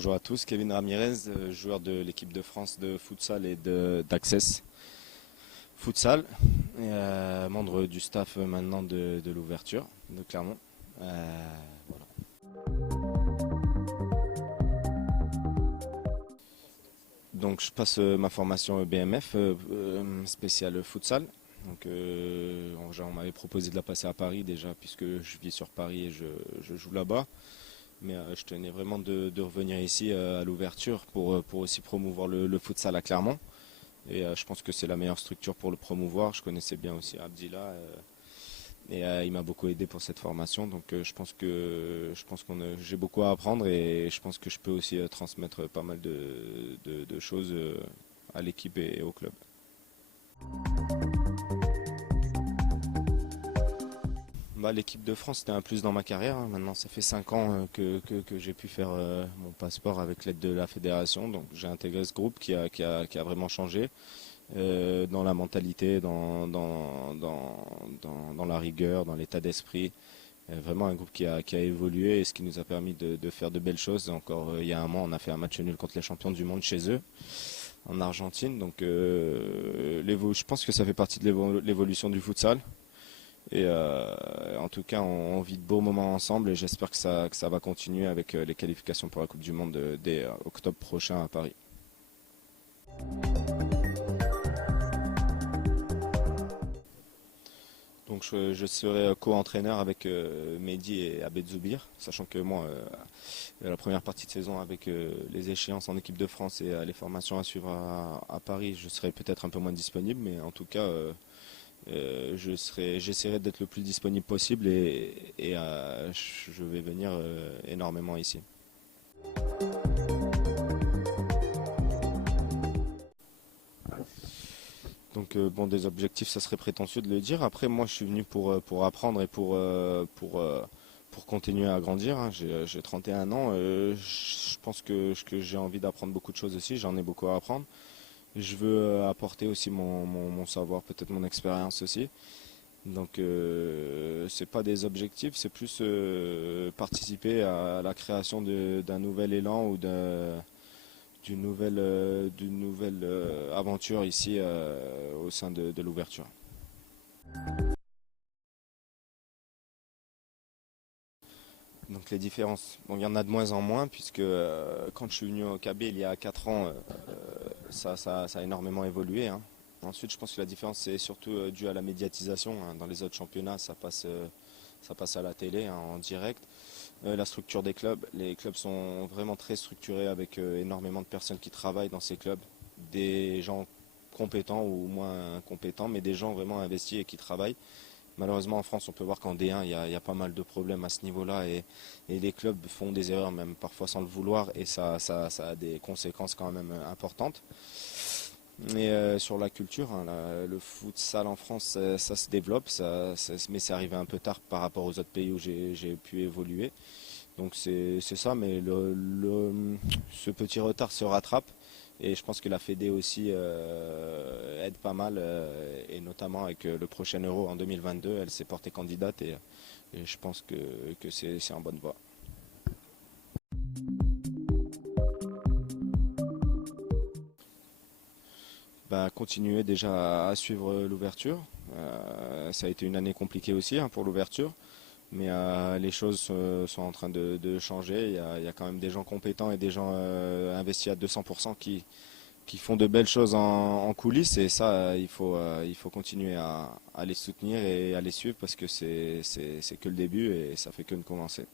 Bonjour à tous, Kevin Ramirez, joueur de l'équipe de France de futsal et d'Access Futsal, et membre du staff maintenant de l'ouverture de Clermont. Voilà. Donc je passe ma formation BMF spéciale futsal. Donc on m'avait proposé de la passer à Paris déjà puisque je vis sur Paris et je joue là-bas. Mais je tenais vraiment de revenir ici à l'ouverture pour aussi promouvoir le futsal à Clermont. Et je pense que c'est la meilleure structure pour le promouvoir. Je connaissais bien aussi Abdillah et il m'a beaucoup aidé pour cette formation. Donc je pense que j'ai beaucoup à apprendre et je pense que je peux aussi transmettre pas mal de choses à l'équipe et au club. Bah, l'équipe de France, c'était un plus dans ma carrière, hein. Maintenant, ça fait 5 ans que j'ai pu faire mon passeport avec l'aide de la fédération. Donc, j'ai intégré ce groupe qui a vraiment changé dans la mentalité, dans la rigueur, dans l'état d'esprit. Vraiment un groupe qui a évolué et ce qui nous a permis de faire de belles choses. Encore il y a un mois, on a fait un match nul contre les champions du monde chez eux, en Argentine. Donc, je pense que ça fait partie de l'évolution du futsal. Et en tout cas, on vit de beaux moments ensemble et j'espère que ça va continuer avec les qualifications pour la Coupe du Monde dès octobre prochain à Paris. Donc je serai co-entraîneur avec Mehdi et Abed Zoubir, sachant que moi, la première partie de saison avec les échéances en équipe de France et les formations à suivre à Paris, je serai peut-être un peu moins disponible, mais en tout cas, j'essaierai d'être le plus disponible possible et je vais venir énormément ici. Donc bon, des objectifs, ça serait prétentieux de le dire. Après, moi, je suis venu pour apprendre et pour continuer à grandir, hein. J'ai 31 ans. Je pense que j'ai envie d'apprendre beaucoup de choses aussi. J'en ai beaucoup à apprendre. Je veux apporter aussi mon savoir, peut-être mon expérience aussi. Donc c'est pas des objectifs, c'est plus participer à la création d'un nouvel élan ou d'une nouvelle aventure ici au sein de l'ouverture. Donc les différences, bon, il y en a de moins en moins puisque quand je suis venu au KB il y a 4 ans, ça a énormément évolué, hein. Ensuite, je pense que la différence c'est surtout due à la médiatisation, hein. Dans les autres championnats, ça passe à la télé, hein, en direct. La structure des clubs, les clubs sont vraiment très structurés avec énormément de personnes qui travaillent dans ces clubs, des gens compétents ou moins compétents, mais des gens vraiment investis et qui travaillent. Malheureusement, en France, on peut voir qu'en D1, il y a pas mal de problèmes à ce niveau-là et les clubs font des erreurs, même parfois sans le vouloir, et ça a des conséquences quand même importantes. Et sur la culture, hein, le futsal en France, ça se développe, mais c'est arrivé un peu tard par rapport aux autres pays où j'ai pu évoluer. Donc c'est ça, mais ce petit retard se rattrape. Et je pense que la Fédé aussi aide pas mal, et notamment avec le prochain Euro en 2022, elle s'est portée candidate et je pense que c'est en bonne voie. Bah, continuer déjà à suivre l'ouverture. Ça a été une année compliquée aussi, hein, pour l'ouverture, mais les choses sont en train de changer. Il y a quand même des gens compétents et des gens investis à 200% qui font de belles choses en coulisses et ça, il faut continuer à les soutenir et à les suivre parce que c'est que le début et ça fait que de commencer.